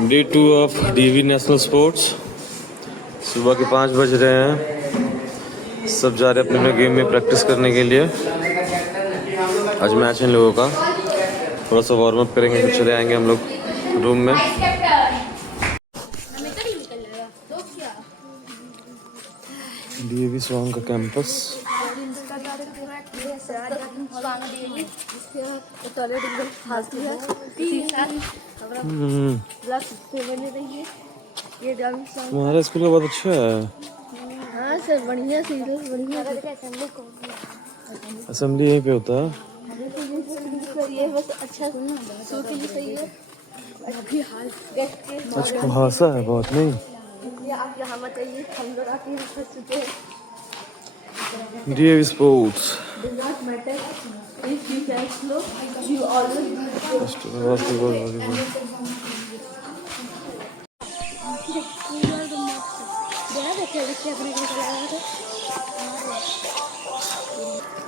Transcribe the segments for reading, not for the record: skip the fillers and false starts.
Day 2 of DV national sports. सुबह के 5 बज रहे हैं, सब जा रहे हैं अपने अपने गेम में प्रैक्टिस करने के लिए। आज मैच है इन लोगों का, थोड़ा सा वार्म अप करेंगे फिर चले आएंगे हम लोग रूम में। डीवी स्वांग का कैंपस। तुम्हारा स्कूल का बहुत अच्छा है। हाँ सर, बढ़िया बढ़िया। असेंबली यहीं पे होता है। ये बस अच्छा के लिए सही है। आज कुहासा है बहुत, नहीं? आप यहाँ मत आइए, हम लोग आके फंस चुके हैं। DV sports.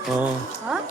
हाँ।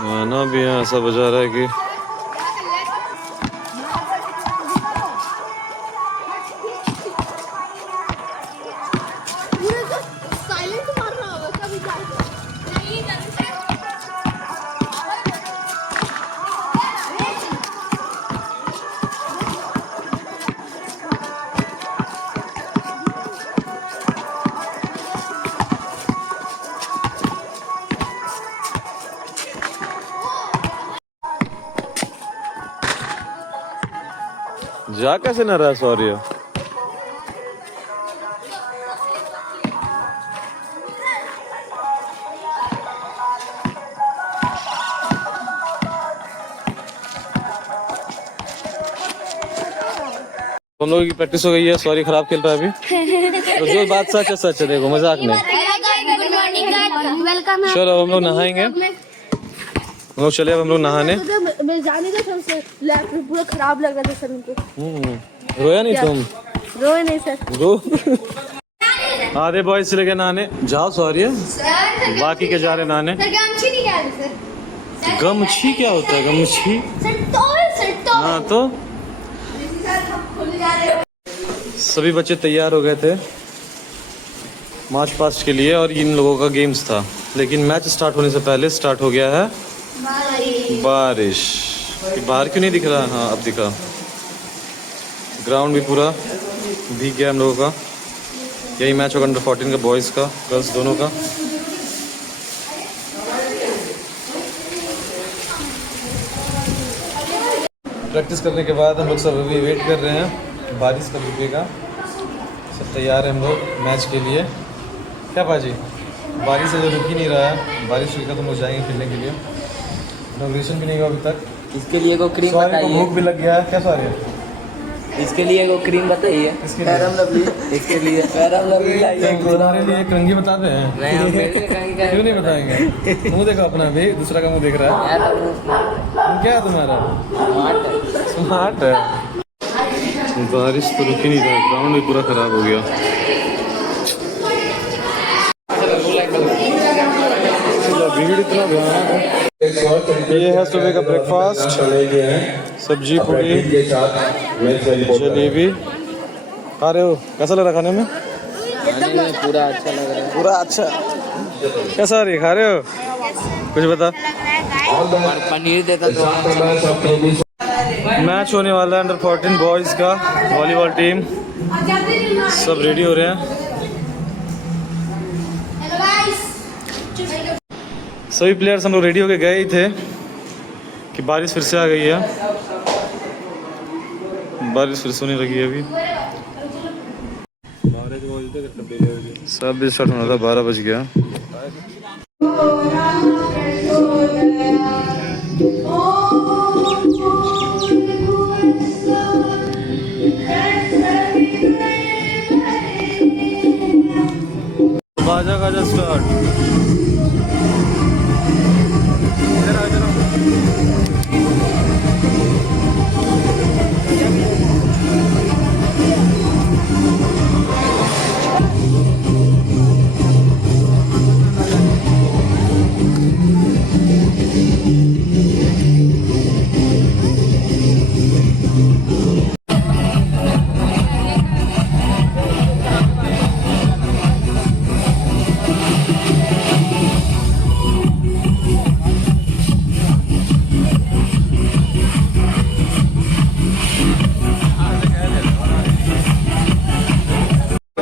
गाना भी ऐसा बजा रहा है कि जा कैसे न रहा। सॉरी हम लोगों की प्रैक्टिस हो गई है। सॉरी खराब खेल रहा है अभी। तो जो बात सच है सच है, देखो मजाक नहीं। चलो हम लोग नहाएंगे। हम लोग चले अब हम लोग नहाने। मैं जाने का लैप पूरा खराब लग रहा था सर उनको। रोया नहीं तुम? रोए नहीं सर। रो आधे बॉयज चले गए नहाने। जाओ सॉरी है, बाकी के जा रहे नहाने। गमछी क्या होता है? गमछी हाँ तो सभी बच्चे तैयार हो गए थे मार्च पास्ट के लिए और इन लोगों का गेम्स था, लेकिन मैच स्टार्ट होने से पहले स्टार्ट हो गया है बारिश। बाहर क्यों नहीं दिख रहा? हाँ अब दिखा। ग्राउंड भी पूरा भीग गया हम लोगों का। यही मैच होगा अंडर 14 का, बॉयज़ का गर्ल्स दोनों का। प्रैक्टिस करने के बाद हम लोग सब अभी वेट कर रहे हैं बारिश कब रुकेगा। सब तैयार है हम लोग मैच के लिए। क्या बाजी, बारिश से जो रुक ही नहीं रहा है। बारिश रुकेगा तो हम लोग जाएंगे खेलने के लिए। इनॉग्रेशन भी नहीं हुआ अभी तक। इसके लिए को क्रीम बताइए। भूख भी लग गया है। क्या सॉरी? इसके लिए को क्रीम बताइए। Ferrum lovely. इसके लिए फेरम लवली लाइए। तुम्हारे लिए एक रंगी बताते हैं। क्यों नहीं बताएंगे? मुंह देखो अपना भी, दूसरा का मुंह देख रहा है। क्या है तुम्हारा? स्मार्ट है। बारिश तो रुक ही नहीं रहा, ग्राउंड भी पूरा खराब हो गया। भीड़ इतना भयानक है। ये है सुबह का ब्रेकफास्ट, सब्जी पूरी जलेबी। खा रहे हो? कैसा लग रहा खाने में? पूरा अच्छा लग रहा है। पूरा अच्छा। कैसा रही? खा रहे हो? कुछ बता। पनीर देता तो मैच होने वाला है अंडर 14 बॉयज़ का वॉलीबॉल टीम। सब रेडी हो रहे हैं। सभी प्लेयर्स हम लोग रेडी होके गए ही थे कि बारिश फिर से आ गई है। बारिश फिर से होने लगी है अभी। सब भी स्टार्ट होना था, 12 बज गया। आजा स्टार्ट।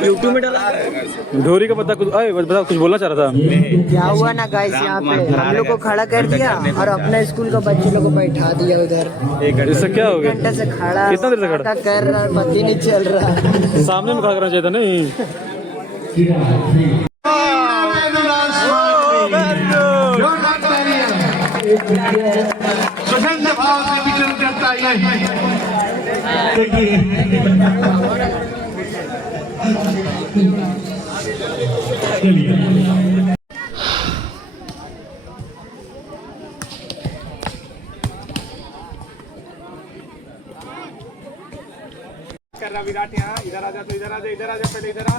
यूट्यूब में डाला ढोरी का पता कुछ बता, कुछ बोलना चाह रहा था। क्या हुआ ना गाइस, यहाँ पे हम लोग को खड़ा कर दिया और अपने स्कूल का बच्चे लोग को बैठा दिया उधर। इससे क्या हो गया? घंटे से खड़ा, कितना देर से खड़ा कर रहा है, पता ही नहीं चल रहा है। सामने में खड़ा करना चाहिए था नहीं। सुगंध भाव से विचरण करता कर रहा विराट यहाँ, इधर आ जा, तो इधर आ जा, इधर आ जा, पहले इधर आ।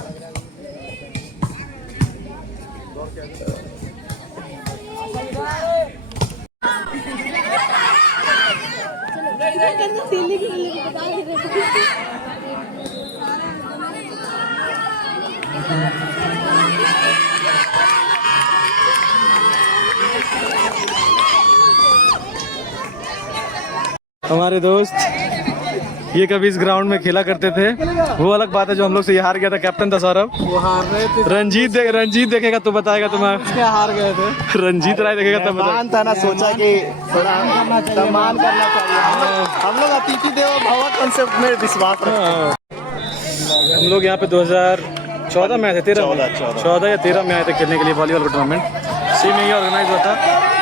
हमारे दोस्त ये कभी इस ग्राउंड में खेला करते थे। वो अलग बात है, जो हम लोग से ये हार गया था। कैप्टन था सौरभ। वो हार रहे थे, रंजीत देखेगा तो बताएगा तुम्हें। हार गए थे। रंजीत राय देखेगा तब बताएगा। था ना, सोचा कि थोड़ा सम्मान करना चाहिए। हम लोग अतिथि देवो भव कॉन्सेप्ट में विश्वास रखते हैं। हम लोग यहाँ पे 2014 में आए थे, 14 या 13 में आए थे खेलने के लिए वॉलीबॉल का टूर्नामेंट। सी में ये ऑर्गेनाइज हुआ था।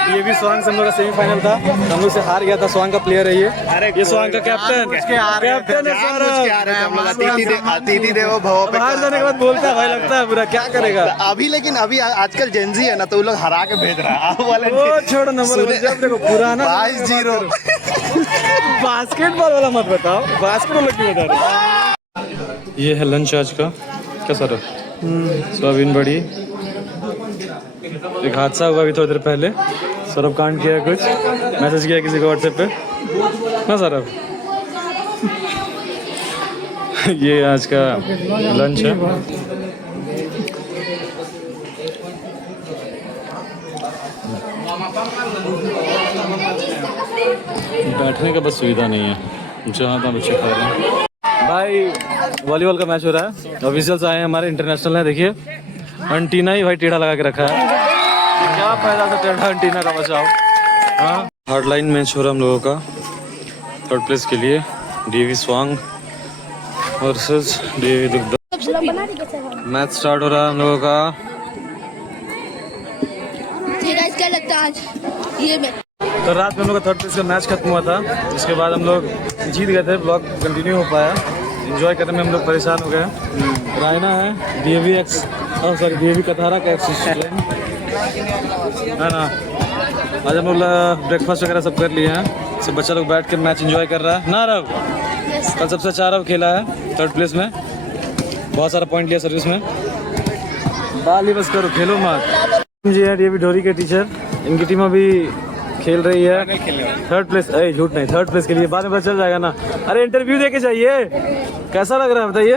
ये भी स्वांग से हम लोग का सेमीफाइनल था, हम लोग से हार गया था। स्वांग का प्लेयर है ये स्वांग का कैप्टन है सौरभ। अतिथि देवो भव पे बाहर जाने के बाद बोलता है भाई, लगता है बुरा, क्या करेगा अभी। लेकिन अभी आजकल जेंजी है ना, तो वो लोग हरा के भेज रहा है। वाले वो छोड़ो नंबर, जब देखो पुराना 22-0 बास्केटबॉल वाला मत बताओ, बास्केटबॉल क्यों बता रहे। ये है लंच आज का। क्या सर? सोयाबीन बड़ी। एक हादसा हुआ अभी थोड़ी देर पहले, सौरभ कांड किया कुछ, मैसेज किया किसी को व्हाट्सएप पे ना सौरभ। ये आज का लंच है। बैठने का बस सुविधा नहीं है, जहाँ तहाँ बच्चे खा रहे हैं। भाई वॉलीबॉल का मैच हो रहा है, ऑफिशियल्स आए हैं हमारे, इंटरनेशनल है। देखिए एंटीना ही भाई टेढ़ा लगा के रखा है। क्या फायदा था टेढ़ा एंटीना का, बचाओ। हाँ, हार्ड लाइन मैच हो रहा हम लोगों का 3rd प्लेस के लिए। डीवी स्वांग वर्सेस डीवी दुग्धा। मैच स्टार्ट हो रहा है हम लोगों का। क्या लगता है आज ये मैच? तो रात में हम लोग का 3rd प्लेस का मैच खत्म हुआ था। उसके बाद हम लोग जीत गए थे, ब्लॉग कंटिन्यू हो पाया। एंजॉय करने में हम लोग परेशान हो गए। रायना है DAV x, sorry DAV Kathara का एक्स है ना। आज हम लोग ब्रेकफास्ट वगैरह सब कर लिए हैं। सब बच्चा लोग बैठ के मैच एंजॉय कर रहा है ना। रव कल सबसे अच्छा रव खेला है 3rd प्लेस में, बहुत सारा पॉइंट लिया सर्विस में। बाल ही बस करो, खेलो मत। जी है डीएवी ढोरी के टीचर, इनकी टीम अभी खेल रही है 3rd प्लेस। अरे झूठ नहीं, 3rd प्लेस के लिए बाद में पता चल जाएगा ना। अरे इंटरव्यू देके चाहिए, कैसा लग रहा है बताइए।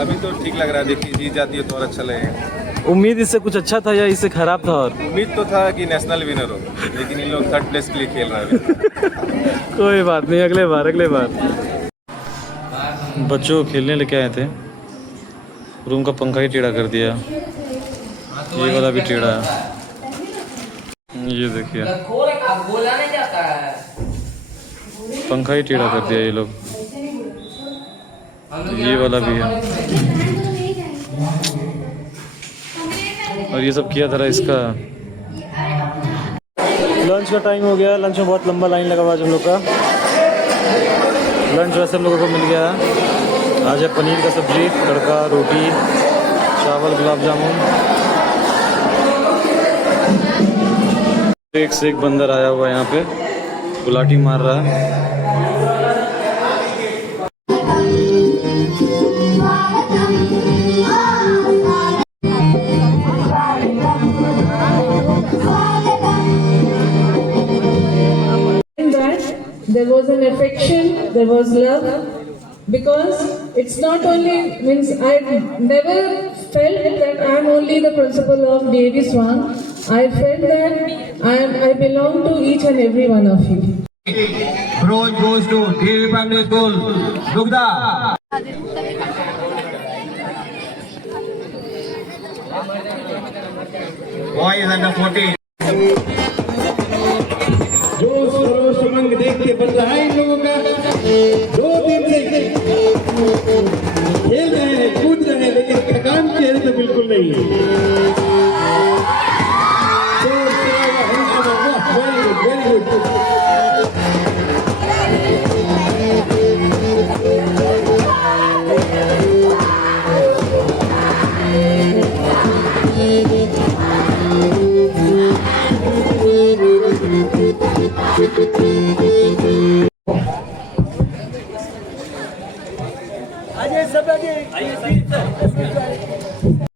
अभी तो ठीक लग रहा है, देखिए जीत जाती है तो और अच्छा लगेगा। उम्मीद इससे कुछ अच्छा था या इससे खराब था? और उम्मीद तो था कि नेशनल विनर हो, लेकिन इन लोग 3rd प्लेस के लिए खेल रहे हैं। कोई बात नहीं, अगले बार। बच्चों को खेलने लेके आए थे, रूम का पंखा ही टेढ़ा कर दिया। ये वाला भी टेढ़ा है, ये देखिए पंखा ही टेढ़ा कर दिया ये लोग। ये वाला भी है, और ये सब किया था इसका। लंच का टाइम हो गया, लंच में बहुत लंबा लाइन लगा हुआ हम लोग का। लंच वैसे हम लोगों को मिल गया। आज है पनीर का सब्जी, तड़का, रोटी, चावल, गुलाब जामुन, एक से एक बंदर आया हुआ है यहाँ पे, गुलाटी मार रहा है। that there was an affection, there was love, because it's not only means I never felt that I'm only the principal of DAV Swang. I felt that I belong to each and every one of you. Bronze goes to DAV Primary School, Dugda. Boys under 14. जोश खरोश उमंग देख के बन रहा है इन लोगों का। 2 दिन से खेल रहे हैं, कूद रहे हैं, लेकिन थकान चेहरे पे बिल्कुल नहीं है। Very good, very good.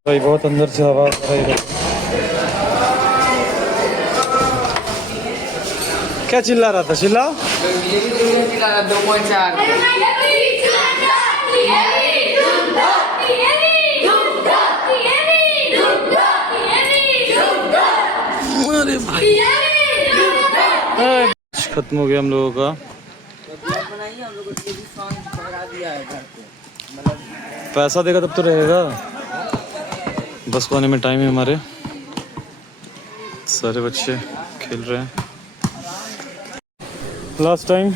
भाई बहुत अंदर से आवाज आ रही है। क्या चिल्ला रहा था? चिल्लाओ। 2.4 खत्म हो गया हम लोगों का। पैसा देगा तब तो रहेगा। बस को आने में टाइम है हमारे। सारे बच्चे खेल रहे हैं। लास्ट टाइम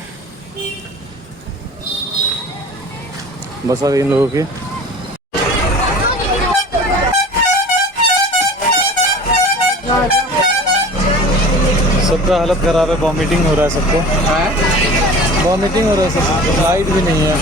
बस आ गई इन लोगों की। सबका हालत खराब है, वॉमिटिंग हो रहा है सबको। वॉमिटिंग हो रहा है सबको, लाइट भी नहीं है।